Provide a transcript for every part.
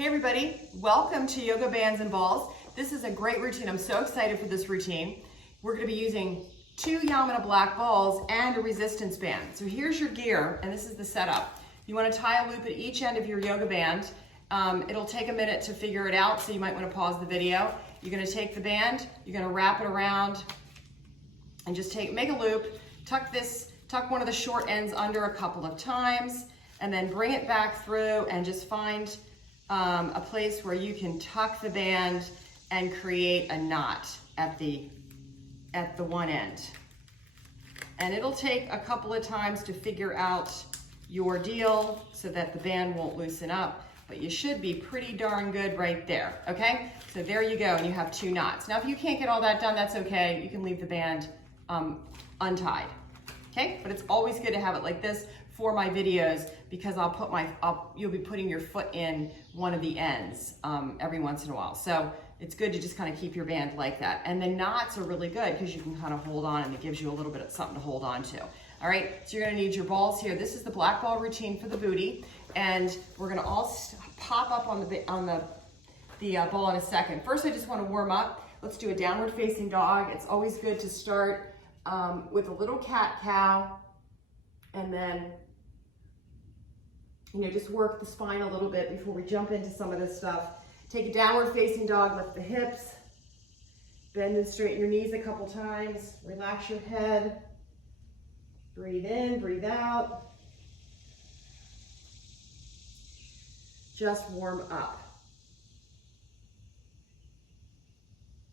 Hey everybody, welcome to Yoga Bands and Balls. This is a great routine. I'm so excited for this routine. We're going to be using 2 Yamuna black balls and a resistance band. So here's your gear, and this is the setup. You want to tie a loop at each end of your yoga band. It'll take a minute to figure it out, so you might want to pause the video. You're going to take the band, you're going to wrap it around, and just make a loop. Tuck one of the short ends under a couple of times, and then bring it back through and just find a place where you can tuck the band and create a knot at the one end. And it'll take a couple of times to figure out your deal so that the band won't loosen up, but you should be pretty darn good right there, okay? So there you go, and you have 2 knots. Now if you can't get all that done, that's okay. You can leave the band untied, okay? But it's always good to have it like this for my videos, because you'll be putting your foot in one of the ends every once in a while. So it's good to just kind of keep your band like that. And the knots are really good because you can kind of hold on, and it gives you a little bit of something to hold on to. All right, so you're gonna need your balls here. This is the black ball routine for the booty, and we're gonna all pop up on the ball in a second. First, I just wanna warm up. Let's do a downward facing dog. It's always good to start with a little cat-cow, and then just work the spine a little bit before we jump into some of this stuff. Take a downward facing dog, lift the hips, bend and straighten your knees a couple times, relax your head, breathe in, breathe out. Just warm up.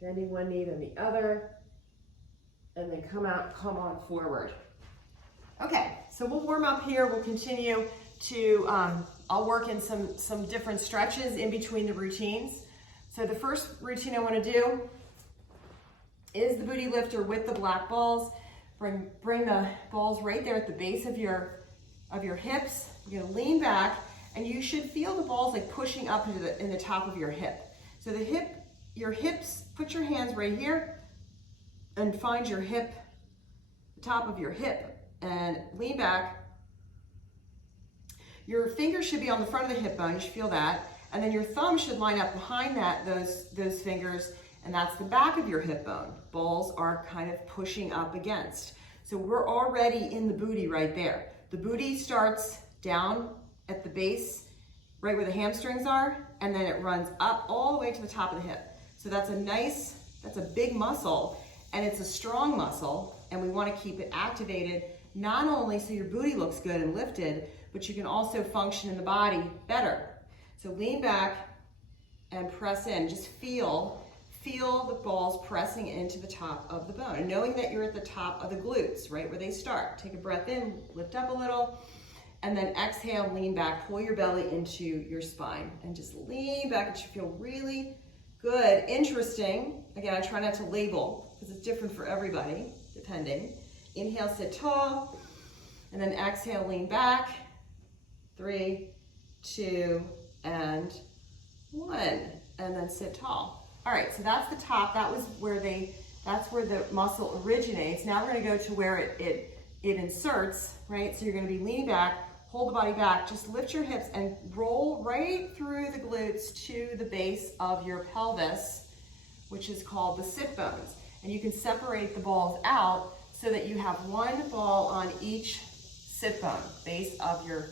Bending one knee then the other, and then come on forward. Okay, so we'll warm up here, we'll continue to, I'll work in some different stretches in between the routines. So the first routine I want to do is the booty lifter with the black balls. Bring the balls right there at the base of your hips. You're going to lean back, and you should feel the balls like pushing up in the top of your hip. So your hips, put your hands right here and find your hip, the top of your hip, and lean back. Your fingers should be on the front of the hip bone, you should feel that. And then your thumb should line up behind those fingers, and that's the back of your hip bone. Balls are kind of pushing up against. So we're already in the booty right there. The booty starts down at the base, right where the hamstrings are, and then it runs up all the way to the top of the hip. So that's a big muscle, and it's a strong muscle, and we want to keep it activated, not only so your booty looks good and lifted, but you can also function in the body better. So lean back and press in. Just feel the balls pressing into the top of the bone, and knowing that you're at the top of the glutes, right where they start. Take a breath in, lift up a little, and then exhale, lean back, pull your belly into your spine, and just lean back. It should feel really good. Interesting. Again, I try not to label because it's different for everybody, depending. Inhale, sit tall, and then exhale, lean back. 3, 2, and 1, and then sit tall. All right, so that's the top. That's where the muscle originates. Now we're going to go to where it inserts, right? So you're going to be leaning back, hold the body back, just lift your hips and roll right through the glutes to the base of your pelvis, which is called the sit bones. And you can separate the balls out so that you have one ball on each sit bone, base of your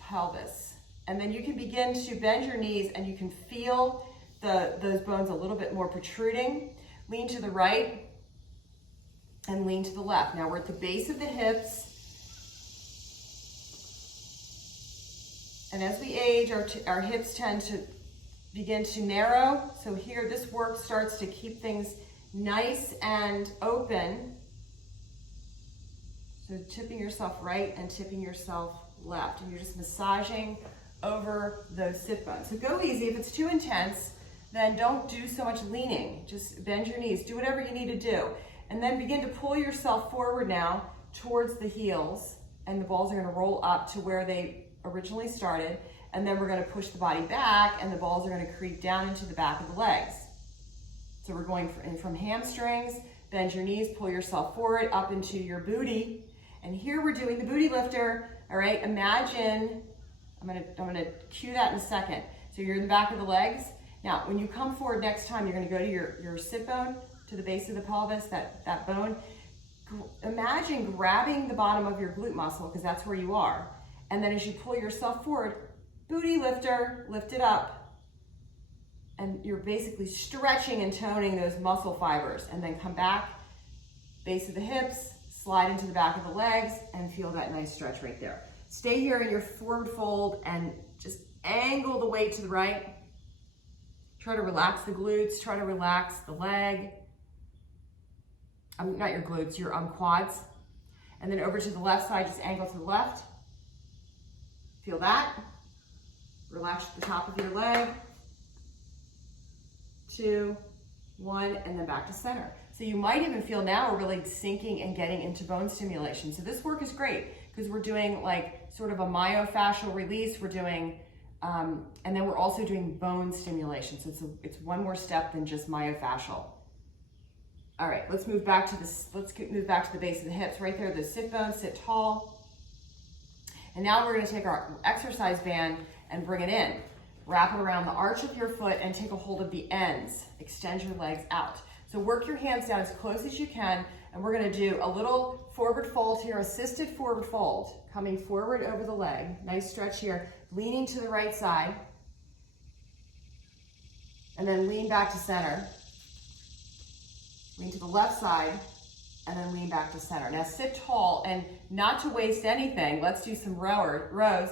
pelvis. And then you can begin to bend your knees, and you can feel those bones a little bit more protruding. Lean to the right and lean to the left. Now we're at the base of the hips. And as we age, our hips tend to begin to narrow. So here, this work starts to keep things nice and open. So tipping yourself right and tipping yourself left, and you're just massaging over those sit bones. So go easy. If it's too intense, then don't do so much leaning. Just bend your knees, do whatever you need to do. And then begin to pull yourself forward now towards the heels, and the balls are gonna roll up to where they originally started, and then we're gonna push the body back, and the balls are gonna creep down into the back of the legs. So we're going from hamstrings, bend your knees, pull yourself forward, up into your booty, and here we're doing the booty lifter. All right, imagine I'm gonna cue that in a second. So you're in the back of the legs. Now, when you come forward next time, you're gonna go to your sit bone, to the base of the pelvis, that bone. Imagine grabbing the bottom of your glute muscle, because that's where you are. And then as you pull yourself forward, booty lifter, lift it up. And you're basically stretching and toning those muscle fibers. And then come back, base of the hips, slide into the back of the legs, and feel that nice stretch right there. Stay here in your forward fold and just angle the weight to the right. Try to relax the glutes, try to relax the leg. Not your glutes, your quads. And then over to the left side, just angle to the left. Feel that. Relax the top of your leg. 2, 1, and then back to center. So you might even feel now we're really sinking and getting into bone stimulation. So this work is great because we're doing like sort of a myofascial release. We're doing, and then we're also doing bone stimulation. So it's one more step than just myofascial. All right, let's move back to this. Let's move back to the base of the hips right there. The sit bone, sit tall. And now we're going to take our exercise band and bring it in. Wrap it around the arch of your foot and take a hold of the ends. Extend your legs out. So work your hands down as close as you can, and we're going to do a little forward fold here, assisted forward fold, coming forward over the leg. Nice stretch here, leaning to the right side, and then lean back to center. Lean to the left side, and then lean back to center. Now sit tall, and not to waste anything, let's do some rows.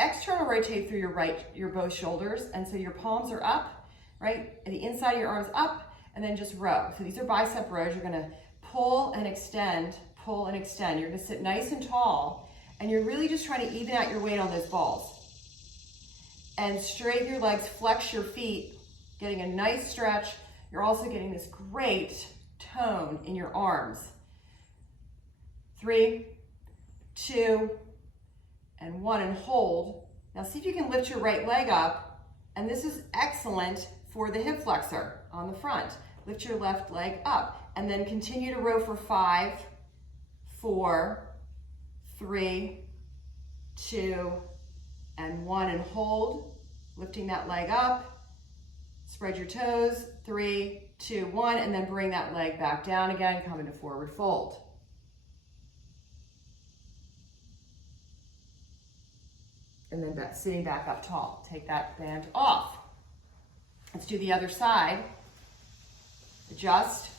External rotate through your both shoulders, and so your palms are up, right? And the inside of your arms up, and then just row. So these are bicep rows. You're gonna pull and extend, pull and extend. You're gonna sit nice and tall, and you're really just trying to even out your weight on those balls. And straighten your legs, flex your feet, getting a nice stretch. You're also getting this great tone in your arms. 3, 2, and 1, and hold. Now see if you can lift your right leg up, and this is excellent for the hip flexor on the front. Lift your left leg up, and then continue to row for 5, 4, 3, 2, and 1, and hold. Lifting that leg up, spread your toes, 3, 2, 1, and then bring that leg back down again, come into forward fold. And then sitting back up tall. Take that band off. Let's do the other side. Adjust.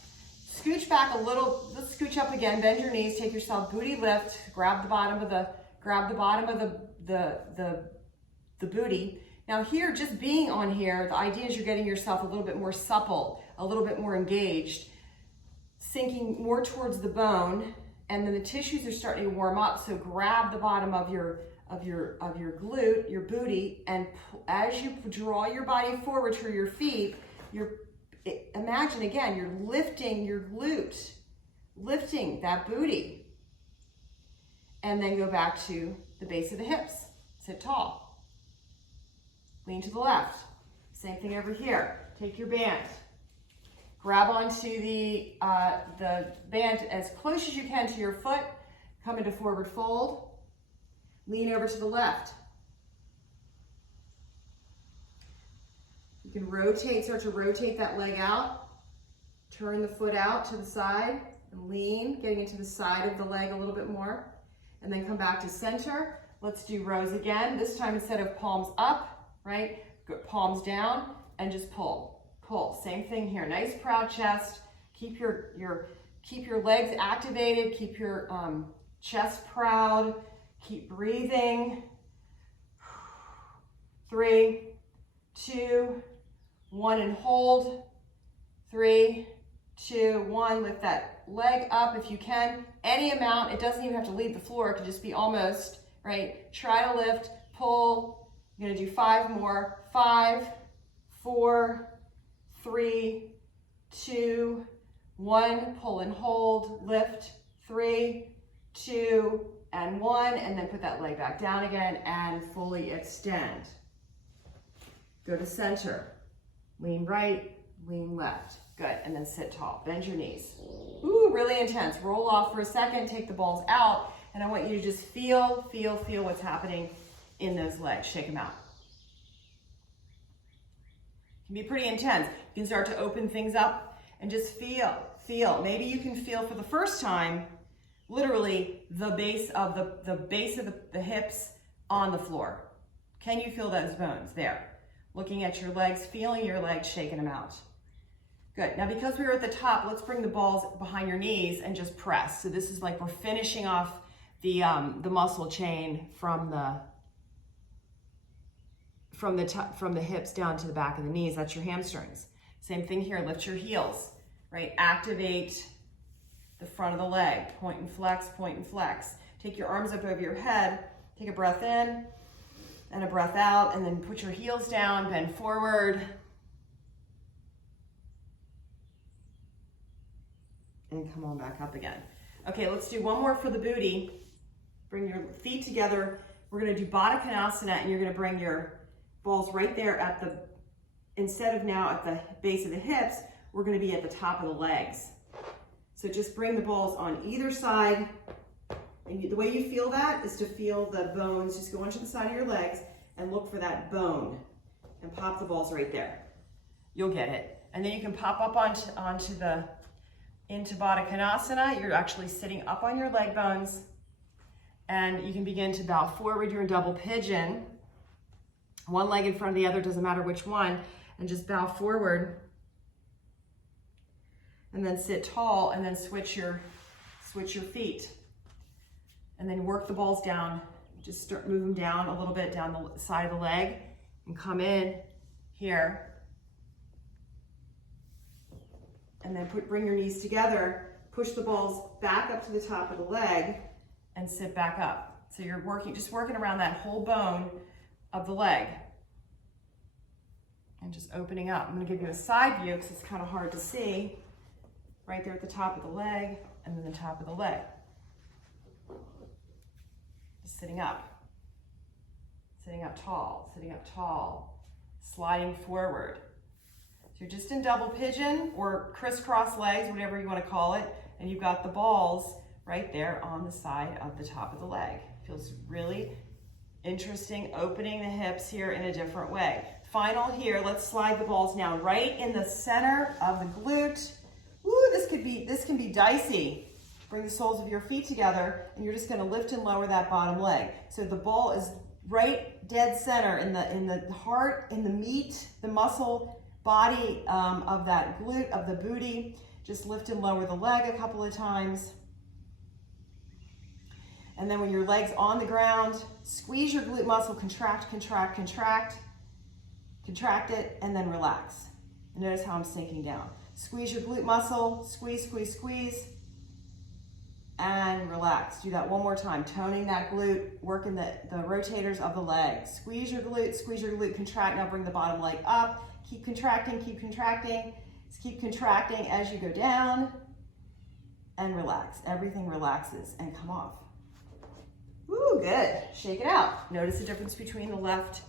Scooch back a little. Let's scooch up again. Bend your knees. Take yourself booty lift. Grab the bottom of the booty. Now here, just being on here, the idea is you're getting yourself a little bit more supple, a little bit more engaged, sinking more towards the bone, and then the tissues are starting to warm up. So grab the bottom of your glute, your booty, and as you draw your body forward through your feet, imagine again, you're lifting your glute, lifting that booty, and then go back to the base of the hips. Sit tall. Lean to the left. Same thing over here. Take your band. Grab onto the band as close as you can to your foot. Come into forward fold. Lean over to the left. You can start to rotate that leg out. Turn the foot out to the side and lean, getting into the side of the leg a little bit more. And then come back to center. Let's do rows again. This time instead of palms up, right? Palms down and just pull. Pull. Same thing here. Nice proud chest. Keep your legs activated. Keep your chest proud. Keep breathing. 3, 2, 1, and hold. 3, 2, 1. Lift that leg up if you can. Any amount. It doesn't even have to leave the floor. It could just be almost, right? Try to lift, pull. You're going to do 5 more. 5, 4, 3, 2, 1. Pull and hold. Lift. 3, 2, and 1, and then put that leg back down again and fully extend. Go to center. Lean right, lean left. Good, and then sit tall. Bend your knees. Ooh, really intense. Roll off for a second, take the balls out, and I want you to just feel what's happening in those legs. Shake them out. It can be pretty intense. You can start to open things up and just feel. Maybe you can feel for the first time, literally the base of the hips on the floor. Can you feel those bones there? Looking at your legs, feeling your legs, shaking them out. Good. Now, because we were at the top, let's bring the balls behind your knees and just press. So this is like we're finishing off the muscle chain from the hips down to the back of the knees. That's your hamstrings. Same thing here. Lift your heels, right? Activate the front of the leg. Point and flex, point and flex. Take your arms up over your head. Take a breath in and a breath out, and then put your heels down, bend forward. And come on back up again. Okay, let's do one more for the booty. Bring your feet together. We're gonna do Baddha Konasana, and you're gonna bring your balls right there at the, instead of now at the base of the hips, we're gonna be at the top of the legs. So just bring the balls on either side. And the way you feel that is to feel the bones, just go onto the side of your legs and look for that bone and pop the balls right there. You'll get it. And then you can pop up into Baddha Konasana. You're actually sitting up on your leg bones, and you can begin to bow forward. You're in double pigeon. One leg in front of the other, doesn't matter which one, and just bow forward. And then sit tall, and then switch your feet. And then work the balls down. Just start move them down a little bit down the side of the leg and come in here. And then bring your knees together, push the balls back up to the top of the leg and sit back up. So you're just working around that whole bone of the leg. And just opening up. I'm gonna give you a side view because it's kind of hard to see. Right there at the top of the leg and then the top of the leg. Just sitting up tall, sliding forward. So you're just in double pigeon or crisscross legs, whatever you want to call it, and you've got the balls right there on the side of the top of the leg. Feels really interesting, opening the hips here in a different way. Final here, let's slide the balls now right in the center of the glute. Woo, this can be dicey. Bring the soles of your feet together, and you're just going to lift and lower that bottom leg. So the ball is right dead center in the heart, in the meat, the muscle body of that glute, of the booty. Just lift and lower the leg a couple of times. And then when your leg's on the ground, squeeze your glute muscle, contract, contract, contract. Contract it, and then relax. And notice how I'm sinking down. Squeeze your glute muscle, squeeze, squeeze, squeeze. And relax. Do that one more time. Toning that glute, working the rotators of the leg. Squeeze your glute, contract. Now bring the bottom leg up. Keep contracting, keep contracting. Just keep contracting as you go down. And relax. Everything relaxes and come off. Woo, good. Shake it out. Notice the difference between the left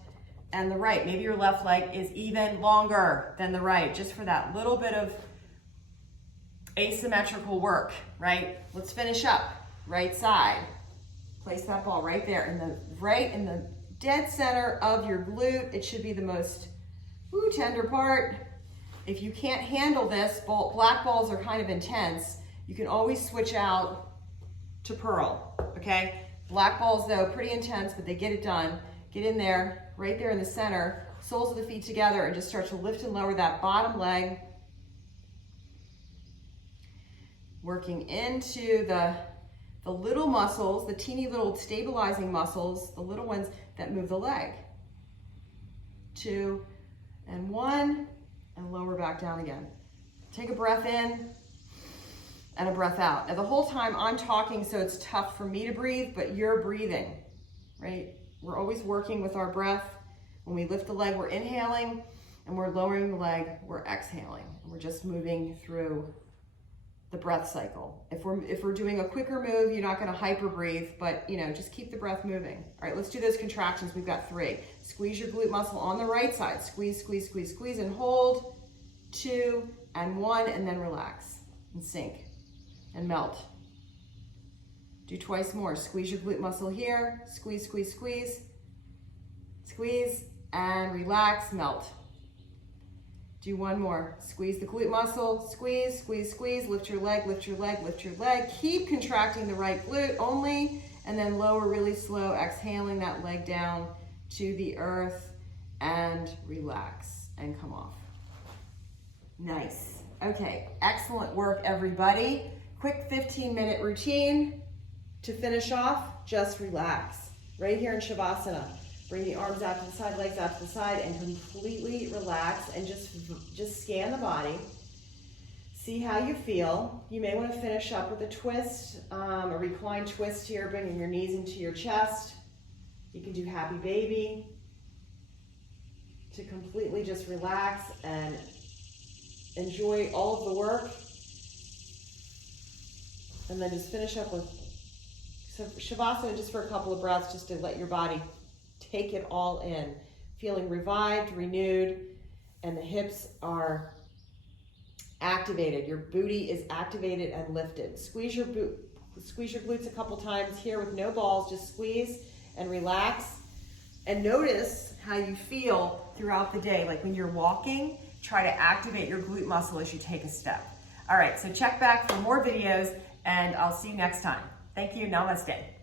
and the right. Maybe your left leg is even longer than the right, just for that little bit of asymmetrical work, right? Let's finish up. Right side. Place that ball right there in the dead center of your glute. It should be the most tender part. If you can't handle this, black balls are kind of intense. You can always switch out to pearl, okay? Black balls though, pretty intense, but they get it done. Get in there, right there in the center, soles of the feet together, and just start to lift and lower that bottom leg. Working into the little muscles, the teeny little stabilizing muscles, the little ones that move the leg. 2 and 1, and lower back down again. Take a breath in and a breath out. Now the whole time I'm talking, so it's tough for me to breathe, but you're breathing, right? We're always working with our breath. When we lift the leg, we're inhaling, and we're lowering the leg, we're exhaling. We're just moving through the breath cycle. If we're doing a quicker move, you're not going to hyper breathe, but just keep the breath moving. All right, let's do those contractions. We've got 3. Squeeze your glute muscle on the right side. Squeeze, squeeze, squeeze, squeeze, and hold. 2 and 1, and then relax and sink and melt. Do twice more. Squeeze your glute muscle here. Squeeze, squeeze, squeeze. Squeeze and relax, melt. Do one more. Squeeze the glute muscle, squeeze, squeeze, squeeze, lift your leg, lift your leg, lift your leg. Keep contracting the right glute only, and then lower really slow, exhaling that leg down to the earth and relax and come off. Nice. Okay, excellent work, everybody. Quick 15-minute routine to finish off. Just relax. Right here in Shavasana. Bring the arms out to the side, legs out to the side, and completely relax and just scan the body. See how you feel. You may want to finish up with a twist, a reclined twist here, bringing your knees into your chest. You can do happy baby to completely just relax and enjoy all of the work. And then just finish up with Shavasana just for a couple of breaths, just to let your body take it all in. Feeling revived, renewed, and the hips are activated. Your booty is activated and lifted. Squeeze your glutes a couple times here with no balls. Just squeeze and relax. And notice how you feel throughout the day. Like when you're walking, try to activate your glute muscle as you take a step. All right, so check back for more videos, and I'll see you next time. Thank you. Namaste.